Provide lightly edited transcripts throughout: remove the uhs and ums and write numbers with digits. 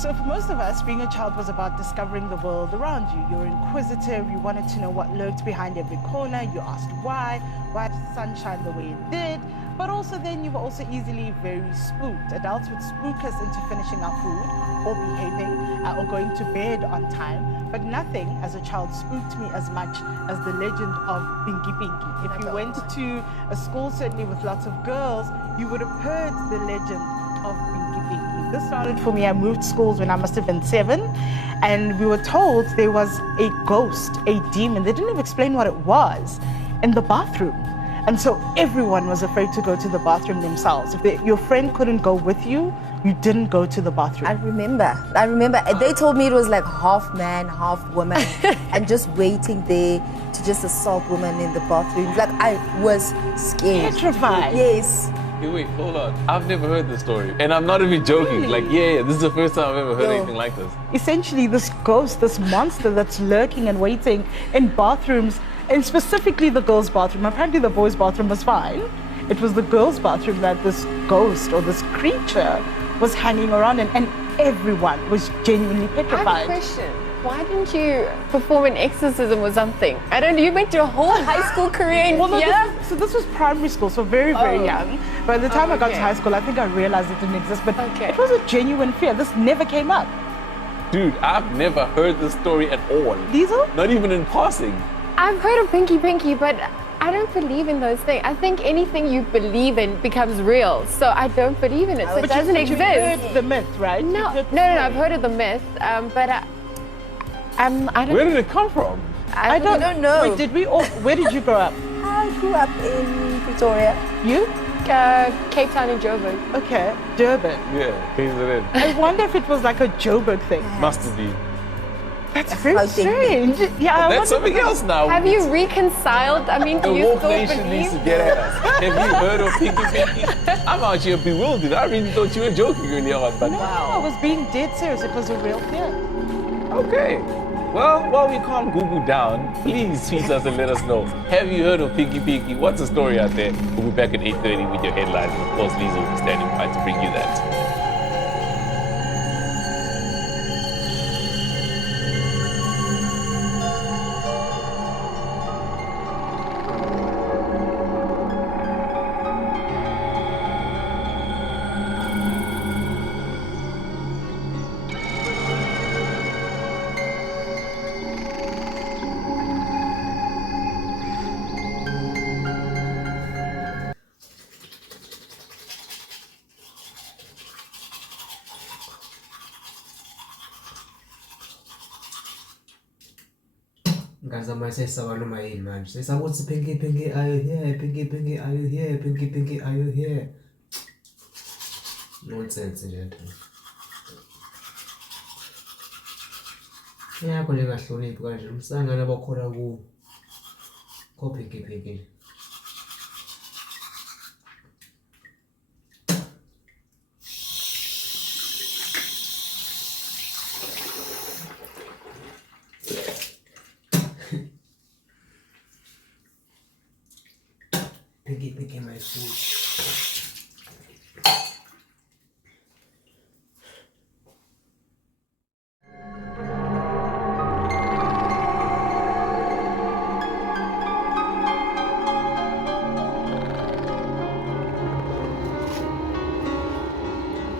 So for most of us, being a child was about discovering the world around you. You were inquisitive, you wanted to know what lurked behind every corner, you asked why did the sun shine the way it did, but also then you were also easily very spooked. Adults would spook us into finishing our food or behaving or going to bed on time, but nothing as a child spooked me as much as the legend of Pinky Pinky. If you went to a school, certainly with lots of girls, you would have heard the legend of Pinky Pinky. This started for me, I moved schools when I must have been 7, and we were told there was a ghost, a demon, they didn't even explain what it was, in the bathroom. And so everyone was afraid to go to the bathroom themselves. If your friend couldn't go with you, you didn't go to the bathroom. I remember. They told me it was like half man, half woman, and just waiting there to just assault women in the bathroom. Like, I was scared. Petrified. Yes. Hey, wait, hold on. I've never heard this story. And I'm not even joking. Really? Like, yeah, this is the first time I've ever heard anything like this. Essentially, this ghost, this monster that's lurking and waiting in bathrooms, and specifically the girls' bathroom. Apparently the boys' bathroom was fine. It was the girls' bathroom that this ghost or this creature was hanging around in, and everyone was genuinely petrified. I have a question. Why didn't you perform an exorcism or something? I don't know, you went to a whole high school career in So this was primary school, so very, very young. By the time I got to high school, I think I realized it didn't exist, but it was a genuine fear. This never came up. Dude, I've never heard this story at all. Diesel? Not even in passing. I've heard of Pinky Pinky, but I don't believe in those things. I think anything you believe in becomes real, so I don't believe in it. So it doesn't exist. You've heard the myth, right? No, I've heard of the myth, but I don't. Where did it come from? I don't know. Wait, where did you grow up? I grew up in Pretoria. You? Cape Town and Joburg. Okay, Durban. Yeah, KZN. I wonder if it was like a Joburg thing. Must have been. That's very strange. Yeah, That's something else now. Have you reconciled? I mean, do The you woke still nation believe? needs to get at us. Have you heard of Pinky Pinky? I'm out here bewildered. I really thought you were joking earlier on, but No, I was being dead serious. It was a real fear. okay. Well, while we calm Google down, please tweet us and let us know. Have you heard of Pinky Pinky? What's the story out there? We'll be back at 8:30 with your headlines. And of course, Lisa will be standing by to bring you that. Ngazama sesaba noma yini manje. Sesaba ukuthi Pinky Pinky are you here? Pinky Pinky are you here? Pinky Pinky are you here? Nonsense nje nto. Yakho nje kahloniphi kanje umsangana abakhona ku Pinky Pinky. Pinky my food.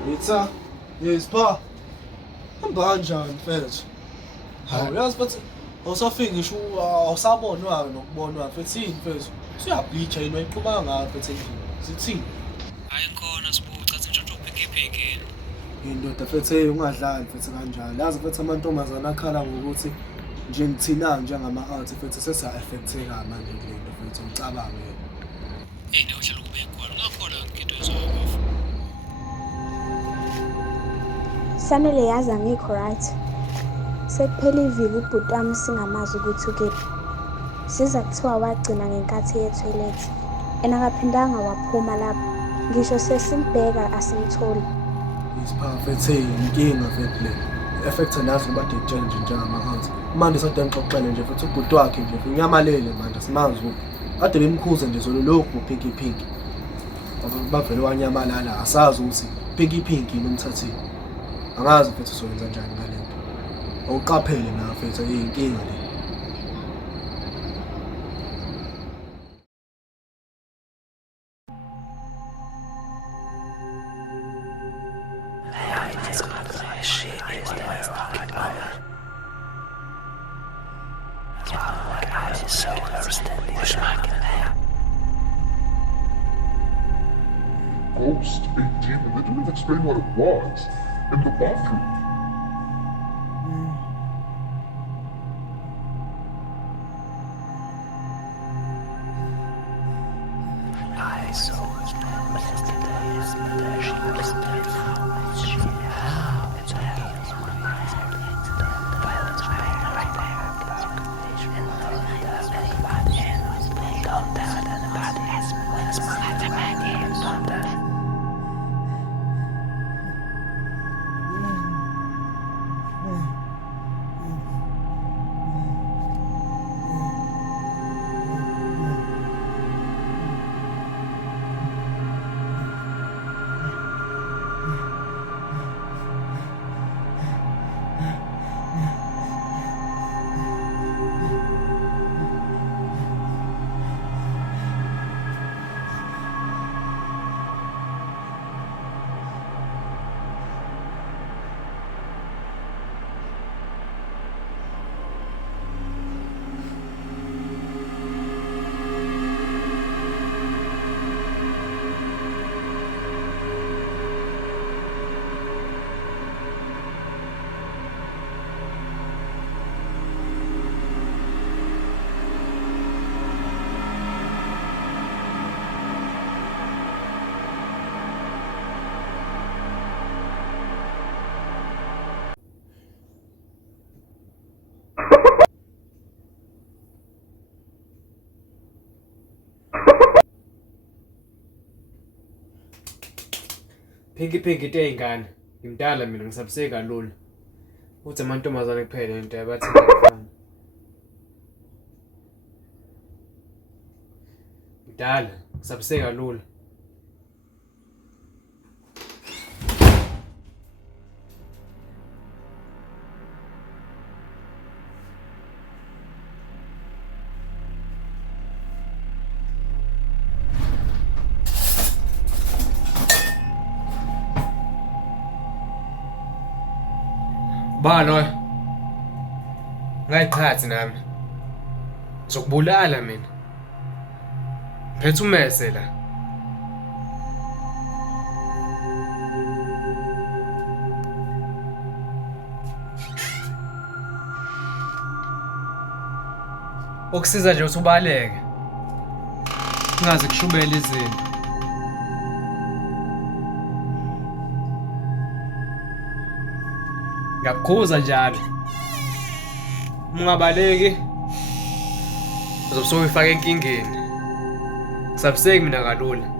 Pizza? Yes, pa. Hamba kanjani mfethu? Hawu yazi bathi awusafiki ngisho awusabonwa nokubonwa mfethu yini mfethu? Siyabhicha yini wayiqhubanga ngayo mfethu endlini. Sithini? Hayi khona sibuca nje Pinky Pinky. Indoda mfethu ungadlali mfethu kanjalo. Yazi mfethu amantombazana akhala ngokuthi nje ngithina njengama-out mfethu sesiya-affecteka manje le nto mfethu ucabange. Hey, nawuhlala kube khona. Ngakhona into ezoba. Sanele yazi angikho right. Sekuphela iviki ubhuti wami singamazi ukuthi ukephi. Siza kuthiwa wagcina ngenkathi yethoyilethi. Enakaphindanga waphuma lapho. Ngisho sesimbheka asimtholi. Isiphathe inkinga mfethu le. Affecta nazo bade change njengama-out. Manje sade ngixoxele nje futhi ubhuti wakhe nje unyamalele manje simazi ukuthi ade bemkhuza nje zolo lokhu Pinky Pinky. Bavele wanyamalala asazi ukuthi Pinky Pinky nomthathile. Angazi mfethu soyenza kanjani ngalento. Awuqaphele na mfethu iyinkinga le. Ghost, a demon. They didn't even explain what it was. In the bathroom. Pinky tey'ngane. Ngimdala mina ngisabiseki kalula. Uthi amantombazane kuphela into yabathi ngiyafana. Ngidala, ngisabiseki kalula. Balo. Ngayiqhathi nami. Ngizokubulala mina. Phethe umese la. Okusiza nje ukuthi ubaleke. Ungaze kushubele izinto. Ngiyakukhuza njalo. Ungabaleki. Uzobe sowuyifaka enkingeni. Ngisabiseki mina kalula.